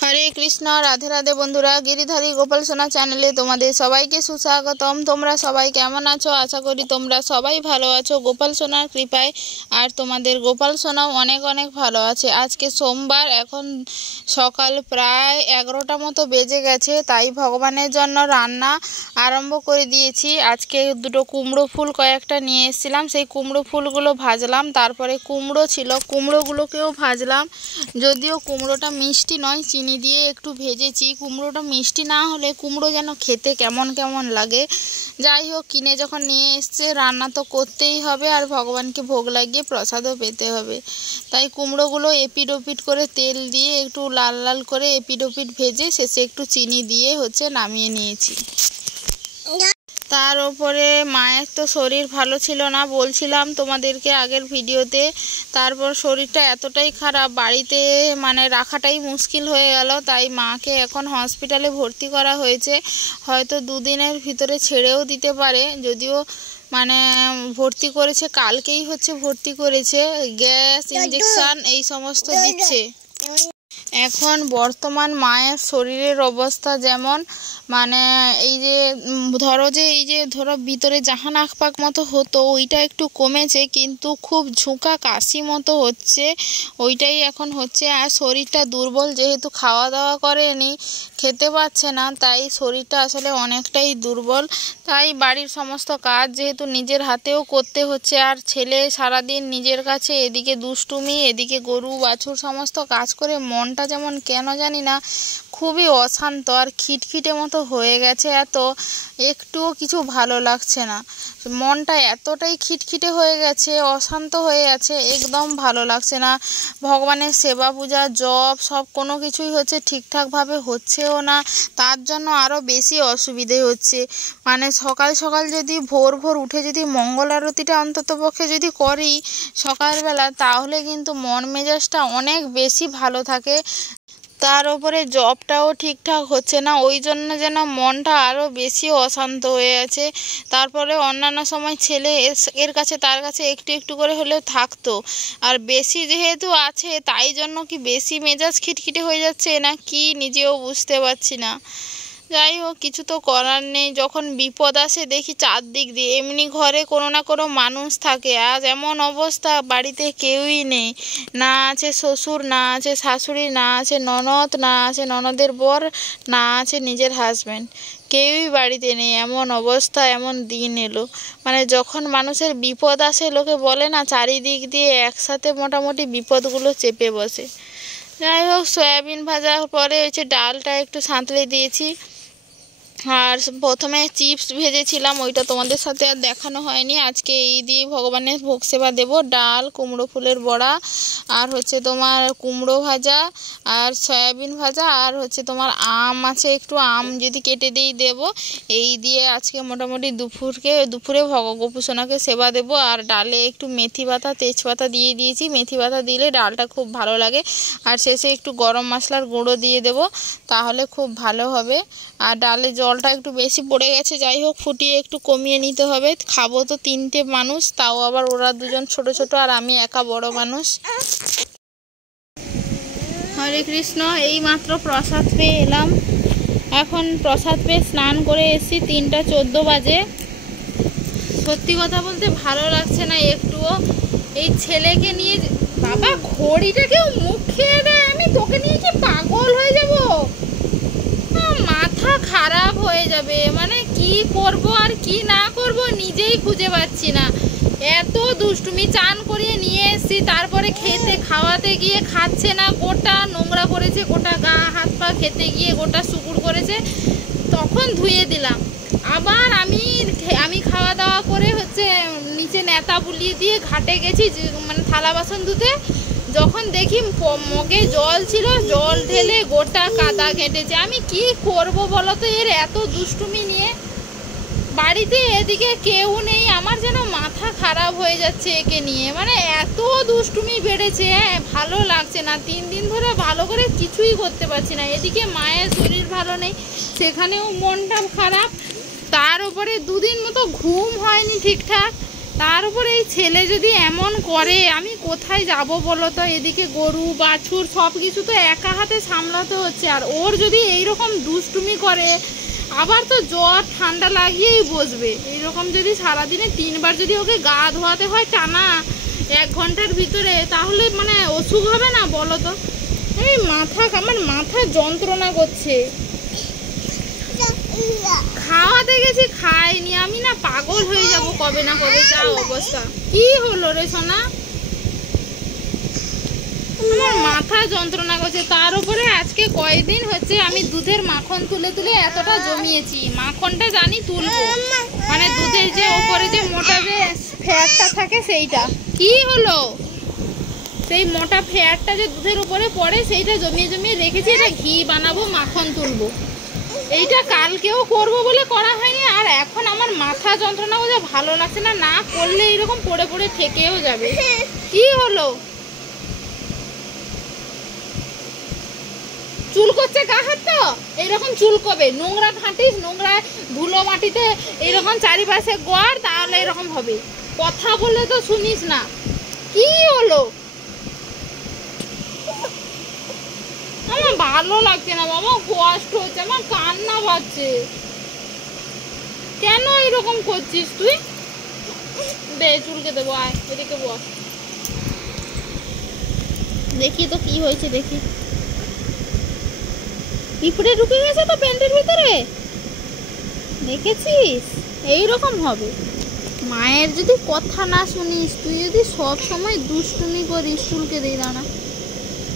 हरे कृष्ण राधे राधे बंधुरा गिरिधारी गोपाल सोना चैनेले तुम्हारे सबाइके सुस्वागतम। तोमरा सबाई केमन आछो? आशा करी तोमरा सबाई भालो आछो गोपाल सोनार कृपाय और तोमादेर गोपाल सोनाओ अनेक अनेक भालो आछे। आज के सोमवार एखन सकाल प्राय 11टा मतो बेजे गेछे, ताई भगवानेर जन्य रान्ना आरम्भ करे दिएछि। आजके दुटो कुमड़ो फुल कयेकटा निये एसेछिलाम, सेई कुमड़ो फुलगुलो भाजलाम, तारपरे कुमड़ो छिलो कुमड़ोगुलोकेও भाजलाम। যদিও কুমড়োটা মিষ্টি নয়, চিনি দিয়ে একটু ভেজেছি। কুমড়োটা মিষ্টি না হলে কুমড়ো যেন খেতে কেমন কেমন লাগে। যাই হোক, কিনে যখন নিয়ে এসছে রান্না তো করতেই হবে আর ভগবানকে ভোগ লাগিয়ে প্রসাদও পেতে হবে। তাই কুমড়োগুলো এপিট ওপিট করে তেল দিয়ে একটু লাল লাল করে এপিট ওপিট ভেজে শেষে একটু চিনি দিয়ে নামিয়ে নিয়েছি। তার উপরে মায়ের তো শরীর ভালো ছিল না, বলছিলাম তোমাদেরকে আগের ভিডিওতে। তারপর শরীরটা এতটাই খারাপ, বাড়িতে রাখাটাই মুশকিল হয়ে গেল। তাই মাকে এখন হসপিটালে ভর্তি করা হয়েছে। হয়তো দুদিনের ভিতরে ছেড়েও দিতে পারে, যদিও ভর্তি করেছে কালকেই ভর্তি করেছে। গ্যাস ইঞ্জেকশন এই সমস্ত দিচ্ছে। এখন বর্তমান মায়ের শরীরের অবস্থা যেমন এই যে ধরো ভিতরে জাহান আকপাক মতো হতো ওইটা একটু কমেছে, কিন্তু খুব ঝুঁকা কাশি মতো হচ্ছে, ওইটাই এখন হচ্ছে। আর শরীরটা দুর্বল, যেহেতু খাওয়া দাওয়া করেনি, খেতে পাচ্ছে না, তাই শরীরটা আসলে অনেকটাই দুর্বল। তাই বাড়ির সমস্ত কাজ যেহেতু নিজের হাতেও করতে হচ্ছে, আর ছেলে সারাদিন নিজের কাছে এদিকে দুষ্টুমি এদিকে গরু বাছুর সমস্ত কাজ করে মনটা যেমন কেন জানি না খুবই অশান্ত আর খিটখিটে মতো হয়ে গেছে। একটুও কিছু ভালো লাগছে না, মনটা এতটাই খিটখিটে হয়ে গেছে, অশান্ত হয়ে আছে, একদম ভালো লাগছে না। ভগবানের সেবা পূজা জপ সব কোনো কিছুই ঠিকঠাকভাবে হচ্ছেও না, তার জন্য আরও বেশি অসুবিধে হচ্ছে। সকাল সকাল যদি ভোর ভোর উঠে যদি মঙ্গল আরতিটা অন্ততপক্ষে যদি করি সকালবেলা, তাহলে কিন্তু মন মেজাজটা অনেক বেশি ভালো থাকে। তার উপরে জবটাও ঠিকঠাক হচ্ছে না, ওই জন্য যেন মনটা আরও বেশি অশান্ত হয়ে আছে। তারপরে অন্যান্য সময় ছেলে এর কাছে তার কাছে একটু একটু করে হলেও থাকতো, আর বেশি যেহেতু আছে তাই জন্য কি বেশি মেজাজ খিটখিটে হয়ে যাচ্ছে না কি নিজেও বুঝতে পারছি না। যাই হোক, কিছু তো করার নেই। যখন বিপদ আসে দেখি চারদিক দিয়ে এমনি ঘরে কোনো না কোনো মানুষ থাকে, আজ এমন অবস্থা বাড়িতে কেউই নেই, না আছে শ্বশুর, না আছে শাশুড়ি, না আছে ননদ, না আছে ননদের বর, না আছে নিজের হাজব্যান্ড, কেউই বাড়িতে নেই। এমন অবস্থা, এমন দিন এলো। যখন মানুষের বিপদ আসে লোকে বলে না চারিদিক দিয়ে একসাথে মোটামুটি বিপদগুলো চেপে বসে। যাই হোক, সয়াবিন ভাজার পরে ডালটা একটু সাঁতলে দিয়েছি, আর প্রথমে চিপস ভেজেছিলাম, ওইটা তোমাদের সাথে আর দেখানো হয়নি। আজকে এই দিয়ে ভগবানের ভোগ সেবা দেবো। ডাল, কুমড়ো ফুলের বড়া, আর তোমার কুমড়ো ভাজা, আর সয়াবিন ভাজা, আর তোমার আম আছে, একটু আম যদি কেটে দিই দেবো। এই দিয়ে আজকে মোটামুটি দুপুরে গোপুসোনাকে সেবা দেবো। আর ডালে একটু মেথি পাতা তেজপাতা দিয়ে দিয়েছি, মেথি পাতা দিলে ডালটা খুব ভালো লাগে। আর শেষে একটু গরম মশলার গুঁড়ো দিয়ে দেবো, তাহলে খুব ভালো হবে। আর ডালে জলটা একটু বেশি পড়ে গেছে, যাই হোক ফুটিয়ে একটু কমিয়ে নিতে হবে। খাবো তো 3টে মানুষ, তাও আবার ওরা দুজন ছোট ছোট আর আমি একা বড় মানুষ। হরে কৃষ্ণ, এই মাত্র প্রসাদ পেয়ে এলাম। এখন প্রসাদ পেয়ে স্নান করে এসেছি, 3টা 14 বাজে। সত্যি কথা বলতে ভালো লাগছে না একটুও। এই ছেলেকে নিয়ে, বাবা ঘড়িটাকেও মুখ খেয়ে দেয়, আমি তোকে নিয়ে কি পাগল হয়ে যাব? মাথা খারাপ হয়ে যাবে। কি করব আর কি না করব নিজেই খুঁজে পাচ্ছি না। এত দুষ্টুমি। চান করিয়ে নিয়ে এসেছি, তারপরে খাওয়াতে গিয়ে খাচ্ছে না, গোটা নোংরা করেছে, গোটা গা হাত পা খেতে গিয়ে গোটা সুকুর করেছে। তখন ধুয়ে দিলাম। আবার আমি খাওয়া দাওয়া করে নিচে নেতা বুলিয়ে দিয়ে ঘাটে গেছি থালা বাসন ধুতে। যখন দেখি মগে জল ছিল, জল ঢেলে গোটা কাদা ঘেঁটেছে। আমি কি করব বলো তো এর এত দুষ্টুমি নিয়ে? বাড়িতে এদিকে কেউ নেই, আমার যেন মাথা খারাপ হয়ে যাচ্ছে একে নিয়ে। এত দুষ্টুমি বেড়েছে, ভালো লাগছে না। 3 দিন ধরে ভালো করে কিছুই করতে পারছি না। এদিকে মায়ের শরীর ভালো নেই, সেখানেও মনটা খারাপ। তার উপরে 2 দিন মতো ঘুম হয়নি ঠিকঠাক। তার উপর এই ছেলে যদি এমন করে আমি কোথায় যাব বলো তো? এদিকে গরু বাছুর সব কিছু তো একা হাতে সামলাতে হচ্ছে, আর ওর যদি এইরকম দুষ্টুমি করে আবার তো জ্বর ঠান্ডা লাগিয়েই বসবে। এইরকম যদি সারাদিনে 3 বার যদি ওকে গা ধোয়াতে হয় টানা 1 ঘন্টার ভিতরে, তাহলে মানে অসুখ হবে না বলো তো? এই আমার মাথা যন্ত্রণা করছে। খাওয়াতে গেছি খাইনি, আমি না পাগল হয়ে যাব কবে না কবে। যা অবস্থা। কি হলো রে সোনা? আমার মাথা যন্ত্রণা করছে। তার উপরে আজকে কয়েকদিন হচ্ছে আমি দুধের মাখন তুলে তুলে এতটা জমিয়েছি। মাখনটা জানি তুলবো, মানে দুধের যে ওপরে যে মোটা যে ফ্যাটটা থাকে সেইটা। কি হলো? সেই মোটা ফ্যাটটা যে দুধের উপরে পড়ে সেইটা জমিয়ে জমিয়ে রেখেছি। এটা ঘি বানাবো, মাখন তুলবো। এইটা কালকেও করব বলে করা হয়নি, আর এখন আমার মাথা যন্ত্রণা করছে, ভালো লাগছে না। না করলে এরকম পড়ে পড়ে থেকেও যাবে। কি হলো? চুল করছে গা হাত তো এইরকম চুল কবে? নোংরা ঘাঁটিস, নোংরা ধুলো মাটিতে এইরকম চারিপাশে গড়, তাহলে এরকম হবে। কথা বললে তো শুনিস না। কি হলো? আমার ভালো লাগছে না বাবা, কষ্ট হচ্ছে, আমার কান্না পাচ্ছে। কেন এরকম করছিস তুই? দে চুলকে দেবো, আয় এদিকে বস। দেখি তো কি হয়েছে, দেখি। পিঁপড়ে ঢুকে গেছে তো প্যান্টের ভিতরে, দেখেছিস? এইরকম হবে। মায়ের যদি কথা না শুনিস, তুই যদি সব সময় দুষ্টুমি করিস, চুলকে দিই দাঁড়া।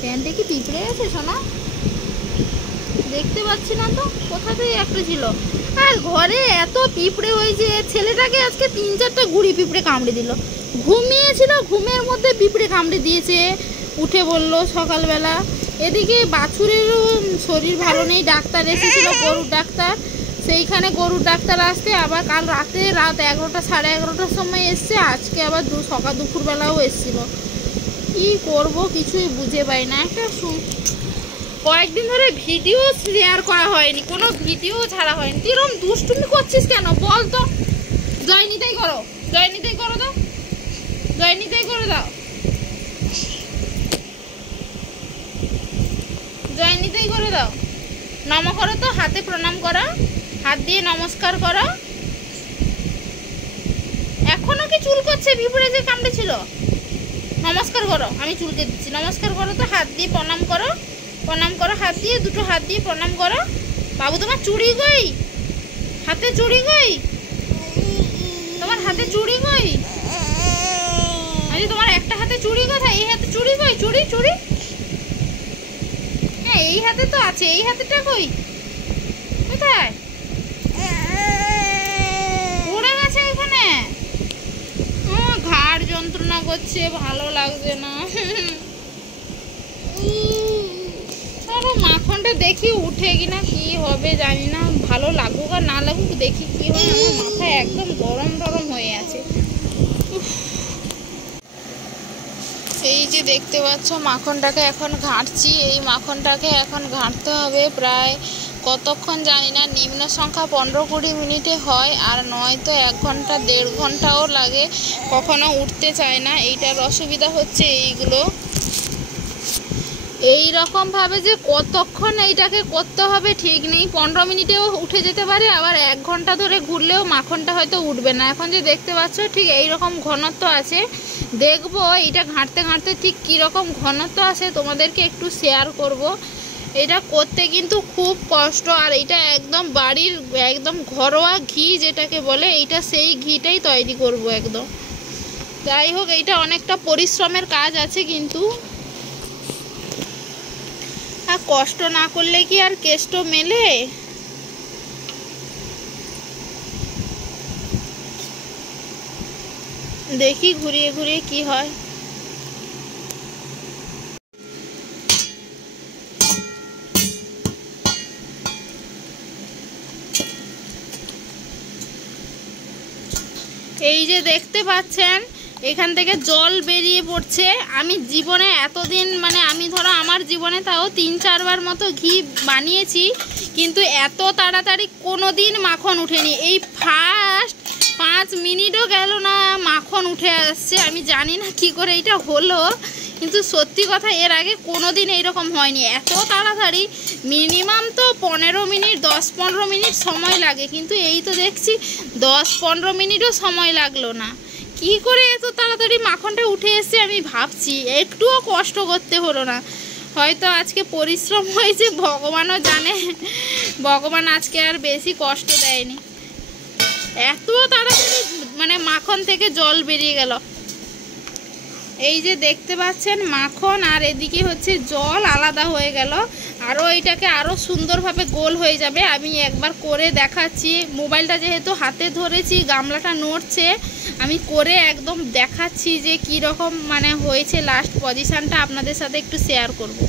প্যান্টে কি পিঁপড়ে আছে সোনা? দেখতে পাচ্ছি না তো, কোথাতেই একটা ছিল। আর ঘরে এত পিঁপড়ে হয়েছে, ছেলেটাকে আজকে 3-4টা গুড়ি পিঁপড়ে কামড়ে দিল। ঘুমিয়েছিল, ঘুমের মধ্যে পিঁপড়ে কামড়ে দিয়েছে। উঠে বললো সকালবেলা। এদিকে বাছুরেরও শরীর ভালো নেই, ডাক্তার এসেছিল, গরুর ডাক্তার। সেইখানে গরুর ডাক্তার আসতে আবার কাল রাত 11টা 11:30টার সময় এসছে। আজকে আবার সকাল দুপুরবেলাও এসছিল। কি করব কিছুই বুঝে পাই না। একটা কয়েকদিন ধরে ভিডিও শেয়ার করা হয়নি, কোনো ভিডিও ছাড়া হয়নি। তুই এরকম দুষ্টুমি করছিস কেন বল তো? জয়নিতাই করো, জয়নিতাই করো দাও, জয়নিতাই করে দাও, জয়নিতাই করে দাও। নম করো তো, হাতে প্রণাম করো, হাত দিয়ে নমস্কার করো। এখনো কি চুল করছে? পিঁপড়ে যে কামড়েছিল। নমস্কার করো, আমি চুলকে দিচ্ছি। নমস্কার করো তো, হাত দিয়ে প্রণাম করো, প্রণাম করো হাত দিয়ে, দুটো হাত দিয়ে প্রণাম করো। বাবু তোমার চুড়ি কই? হাতে চুড়ি কই? তোমার হাতে চুড়ি কই? আচ্ছা তোমার একটা হাতে চুড়ি কোথায়? এই হাতে চুড়ি কই? চুড়ি চুড়ি, হ্যাঁ এই হাতে তো আছে, এই হাতেটা কই? কোথায়? পড়ে গেছে এখানে। ঘাড় যন্ত্রণা করছে, ভালো লাগছে না। মাখনটা দেখি উঠে কিনা, কি হবে জানি না। ভালো লাগুক আর না লাগুক, দেখি কি হয়। আমার মাথায় একদম গরম গরম হয়ে আছে। এই যে দেখতে পাচ্ছ মাখনটাকে এখন ঘাঁটছি। এই মাখনটাকে এখন ঘাঁটতে হবে প্রায় কতক্ষণ জানি না, নিম্ন সংখ্যা 15-20 মিনিটে হয়, আর নয়তো 1 ঘন্টা 1.5 ঘন্টাও লাগে। কখনো উঠতে চায় না, এইটার অসুবিধা হচ্ছে। এইগুলো এই রকম ভাবে যে কতক্ষণ এইটাকে করতে হবে ঠিক নেই। 15 মিনিটেও উঠে যেতে পারে, আবার 1 ঘন্টা ধরে ঘুরলেও মাখনটা হয়তো উঠবে না। এখন যে দেখতে পাচ্ছ ঠিক এইরকম ঘনত্ব আছে। দেখবো এইটা ঘাঁটতে ঘাঁটতে ঠিক কীরকম ঘনত্ব আছে, তোমাদেরকে একটু শেয়ার করব। এটা করতে কিন্তু খুব কষ্ট, আর এটা একদম বাড়ির একদম ঘরোয়া ঘি যেটাকে বলে, এইটা সেই ঘিটাই তৈরি করব একদম। যাই হোক, এইটা অনেকটা পরিশ্রমের কাজ আছে, কিন্তু আর কষ্ট না করলে কি আর কেষ্ট মেলে? দেখি ঘুরিয়ে ঘুরিয়ে কি হয়। এই যে দেখতে পাচ্ছেন এখান থেকে জল বেরিয়ে পড়ছে। আমি জীবনে এতদিন মানে আমি ধরো আমার জীবনে তাও 3-4 বার মতো ঘি বানিয়েছি, কিন্তু এত তাড়াতাড়ি কোনো দিন মাখন উঠেনি। এই ফার্স্ট 5 মিনিটও গেল না মাখন উঠে আসছে। আমি জানি না কি করে এটা হলো, কিন্তু সত্যি কথা এর আগে কোনো দিন এইরকম হয়নি এত তাড়াতাড়ি। মিনিমাম তো 15 মিনিট 10-15 মিনিট সময় লাগে, কিন্তু এই তো দেখছি 10-15 মিনিটও সময় লাগলো না। কি করে এত তাড়াতাড়ি মাখনটা উঠে এসছে আমি ভাবছি, একটুও কষ্ট করতে হলো না। হয়তো আজকে পরিশ্রম হয়েছে, ভগবানও জানে, ভগবান আজকে আর বেশি কষ্ট দেয়নি। এত তাড়াতাড়ি মানে মাখন থেকে জল বেরিয়ে গেল। এই যে দেখতে পাচ্ছেন মাখন, আর এদিকে হচ্ছে জল আলাদা হয়ে গেল। আরও এটাকে আরও সুন্দরভাবে গোল হয়ে যাবে। আমি একবার করে দেখাচ্ছি, মোবাইলটা যেহেতু হাতে ধরেছি গামলাটা নড়ছে, আমি করে একদম দেখাচ্ছি যে কি রকম মানে হয়েছে। লাস্ট পজিশনটা আপনাদের সাথে একটু শেয়ার করব।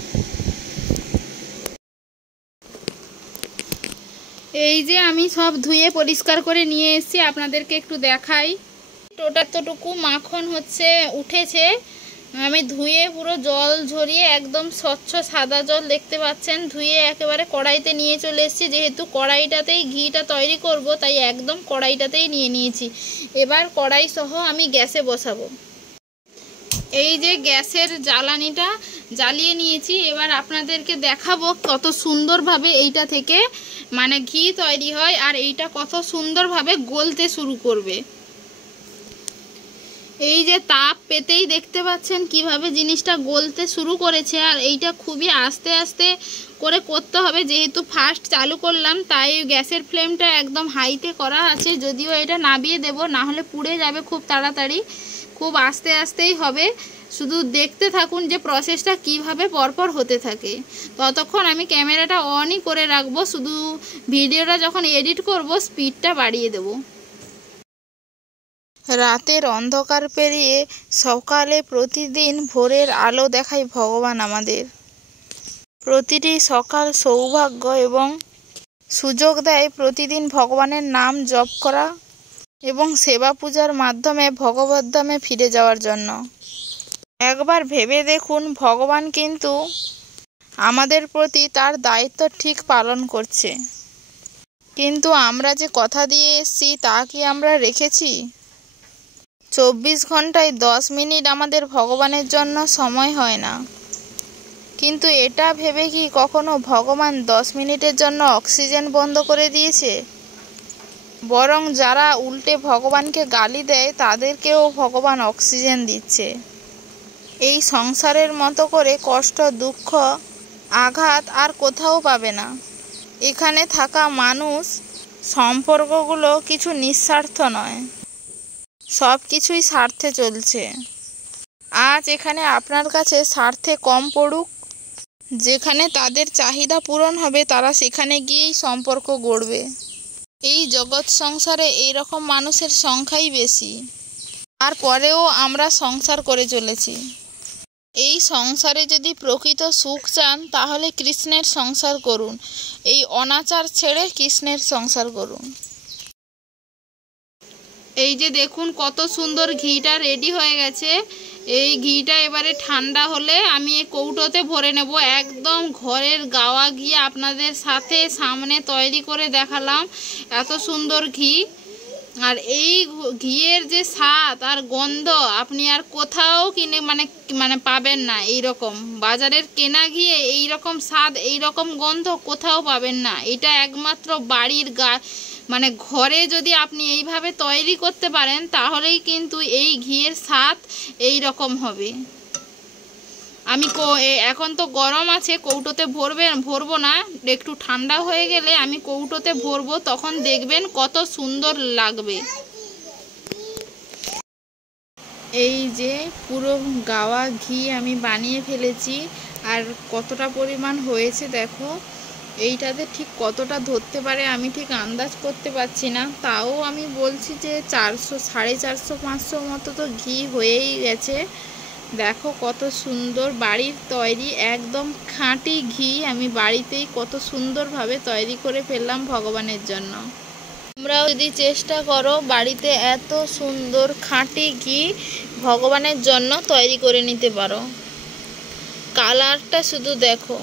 এই যে আমি সব ধুয়ে পরিষ্কার করে নিয়ে এসেছি, আপনাদেরকে একটু দেখাই। টোটাতটুকু মাখন হচ্ছে উঠেছে। আমি ধুয়ে পুরো জল ঝরিয়ে একদম স্বচ্ছ সাদা জল দেখতে পাচ্ছেন, ধুয়ে একেবারে কড়াইতে নিয়ে চলে এসেছি। যেহেতু কড়াইটাতেই ঘিটা তৈরি করব, তাই একদম কড়াইটাতেই নিয়ে নিয়েছি। এবার কড়াই সহ আমি গ্যাসে বসাবো। এই যে গ্যাসের জ্বালানিটা জ্বালিয়ে নিয়েছি। এবার আপনাদেরকে দেখাবো কত সুন্দরভাবে এইটা থেকে মানে ঘি তৈরি হয়, আর এইটা কত সুন্দরভাবে গলতে শুরু করবে। এই যে তাপ পেতেই দেখতে পাচ্ছেন কিভাবে জিনিসটা গলতে শুরু করেছে। আর এইটা খুবই আস্তে আস্তে করে করতে হবে, যেহেতু ফার্স্ট চালু করলাম তাই গ্যাসের ফ্লেমটা একদম হাইতে করা আছে। যদিও এটা নামিয়ে দেব, না হলে পুড়ে যাবে খুব তাড়াতাড়ি। খুব আস্তে আস্তেই হবে, শুধু দেখতে থাকুন যে প্রসেসটা কিভাবে পরপর হতে থাকে। ততক্ষণ আমি ক্যামেরাটা অনই করে রাখবো, শুধু ভিডিওটা যখন এডিট করব স্পিডটা বাড়িয়ে দেব। রাতের অন্ধকার পেরিয়ে সকালে প্রতিদিন ভোরের আলো দেখায় ভগবান আমাদের। প্রতিটি সকাল সৌভাগ্য এবং সুযোগ দেয় প্রতিদিন ভগবানের নাম জপ করা এবং সেবা পূজার মাধ্যমে ভগবদ্ধামে ফিরে যাওয়ার জন্য। একবার ভেবে দেখুন, ভগবান কিন্তু আমাদের প্রতি তার দায়িত্ব ঠিক পালন করছে, কিন্তু আমরা যে কথা দিয়ে এসেছি তা কি আমরা রেখেছি? 24 ঘন্টায় 10 মিনিট আমাদের ভগবানের জন্য সময় হয় না, কিন্তু এটা ভেবে কি কখনো ভগবান 10 মিনিটের জন্য অক্সিজেন বন্ধ করে দিয়েছে? বরং যারা উল্টে ভগবানকে গালি দেয় তাদেরকেও ভগবান অক্সিজেন দিচ্ছে। এই সংসারের মতো করে কষ্ট, দুঃখ, আঘাত আর কোথাও পাবে না। এখানে থাকা মানুষ, সম্পর্কগুলো কিছু নিঃস্বার্থ নয়, সব কিছুই স্বার্থে চলছে। আজ এখানে আপনার কাছে স্বার্থে কম পড়ুক, যেখানে তাদের চাহিদা পূরণ হবে তারা সেখানে গিয়েই সম্পর্ক গড়বে। এই জগৎ সংসারে এইরকম মানুষের সংখ্যাই বেশি। তারপরেও আমরা সংসার করে চলেছি। এই সংসারে যদি প্রকৃত সুখ চান তাহলে কৃষ্ণের সংসার করুন, এই অনাচার ছেড়ে কৃষ্ণের সংসার করুন। এই যে দেখুন কত সুন্দর ঘিটা রেডি হয়ে গেছে। এই ঘিটা এবারে ঠান্ডা হলে আমি এই কৌটোতে ভরে নেব। একদম ঘরের গাওয়া ঘি আপনাদের সাথে সামনে তৈরি করে দেখালাম, এত সুন্দর ঘি। আর এই ঘিয়ের যে স্বাদ আর গন্ধ আপনি আর কোথাও কিনে মানে পাবেন না। এই রকম বাজারের কেনা ঘিয়ে এই রকম স্বাদ, এই রকম গন্ধ কোথাও পাবেন না। এটা একমাত্র বাড়ির মানে ঘরে যদি আপনি এইভাবে তৈরি করতে পারেন তাহলেই কিন্তু এই ঘিয়ের স্বাদ এই রকম হবে। আমি এখন তো গরম আছে, কৌটোতে ভরবো না, একটু ঠান্ডা হয়ে গেলে আমি কৌটোতে ভরবো, তখন দেখবেন কত সুন্দর লাগবে। এই যে পুরো গাওয়া ঘি আমি বানিয়ে ফেলেছি, আর কতটা পরিমাণ হয়েছে দেখো। এইটাতে ঠিক কতটা ধরতে পারে আমি ঠিক আন্দাজ করতে পারছি না, তাও আমি বলছি যে 400, 450, 500 মতো তো ঘি হয়েই গেছে। দেখো কত সুন্দর বাড়ির তৈরি, একদম খাঁটি ঘি আমি বাড়িতেই কত সুন্দরভাবে তৈরি করে ফেললাম ভগবানের জন্য। তোমরাও যদি চেষ্টা করো বাড়িতে এত সুন্দর খাঁটি ঘি ভগবানের জন্য তৈরি করে নিতে পারো। কালারটা শুধু দেখো।